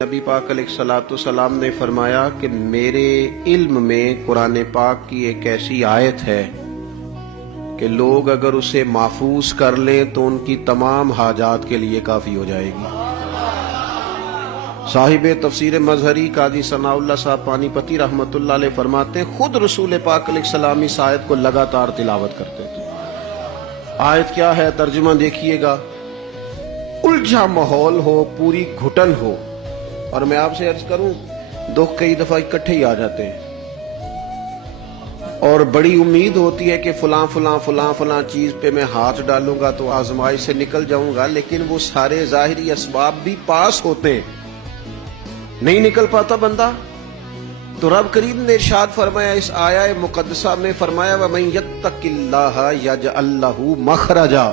نبی پاک علیہ الصلوۃ والسلام نے فرمایا کہ میرے علم میں قرآن پاک کی ایک ایسی آیت ہے کہ لوگ اگر اسے محفوظ کر لیں تو ان کی تمام حاجات کے لیے کافی ہو جائے گی۔ صاحب تفسیر مظہری قاضی ثناء اللہ صاحب پانی پتی رحمۃ اللہ علیہ فرماتے ہیں خود رسول پاک علیہ السلام اس آیت کو لگاتار تلاوت کرتے تھے۔ آیت کیا ہے؟ ترجمہ دیکھیے گا۔ الجھا ماحول ہو، پوری گھٹن ہو، اور میں آپ سے عرض کروں دکھ کئی دفعہ اکٹھے ہی آ جاتے ہیں اور بڑی امید ہوتی ہے کہ فلاں فلاں فلاں فلاں چیز پہ میں ہاتھ ڈالوں گا تو آزمائش سے نکل جاؤں گا، لیکن وہ سارے ظاہری اسباب بھی پاس ہوتے ہیں، نہیں نکل پاتا بندہ۔ تو رب کریم نے ارشاد فرمایا اس آیہ مقدسہ میں، فرمایا وَمَن يَتَّقِ اللَّهَ يَجْعَل لَّهُ مَخْرَجًا،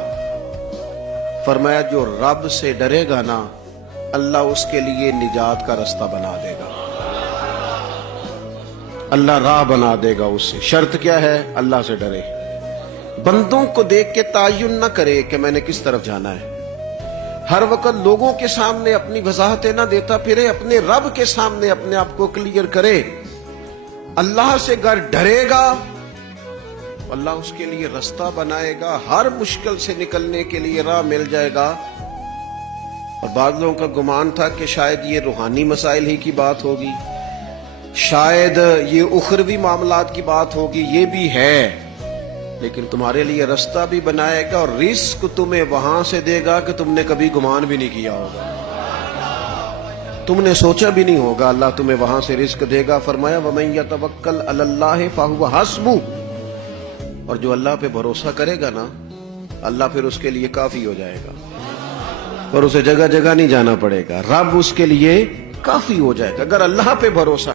فرمایا جو رب سے ڈرے گا نا اللہ اس کے لیے نجات کا رستہ بنا دے گا، اللہ راہ بنا دے گا اس سے۔ شرط کیا ہے؟ اللہ سے ڈرے، بندوں کو دیکھ کے تعین نہ کرے کہ میں نے کس طرف جانا ہے، ہر وقت لوگوں کے سامنے اپنی وضاحتیں نہ دیتا پھرے، اپنے رب کے سامنے اپنے آپ کو کلیئر کرے۔ اللہ سے گر ڈرے گا اللہ اس کے لیے رستہ بنائے گا، ہر مشکل سے نکلنے کے لیے راہ مل جائے گا۔ اور بعض لوگوں کا گمان تھا کہ شاید یہ روحانی مسائل ہی کی بات ہوگی، شاید یہ اخروی معاملات کی بات ہوگی، یہ بھی ہے، لیکن تمہارے لیے رستہ بھی بنائے گا اور رزق تمہیں وہاں سے دے گا کہ تم نے کبھی گمان بھی نہیں کیا ہوگا، تم نے سوچا بھی نہیں ہوگا، اللہ تمہیں وہاں سے رزق دے گا۔ فرمایا وَمَن يَتَوَکَّلْ عَلَى اللَّهِ فَهُوَ حَسْبُهُ، اور جو اللہ پہ بھروسہ کرے گا نا اللہ پھر اس کے لیے کافی ہو جائے گا، اور اسے جگہ جگہ نہیں جانا پڑے گا، رب اس کے لیے کافی ہو جائے گا اگر اللہ پہ بھروسہ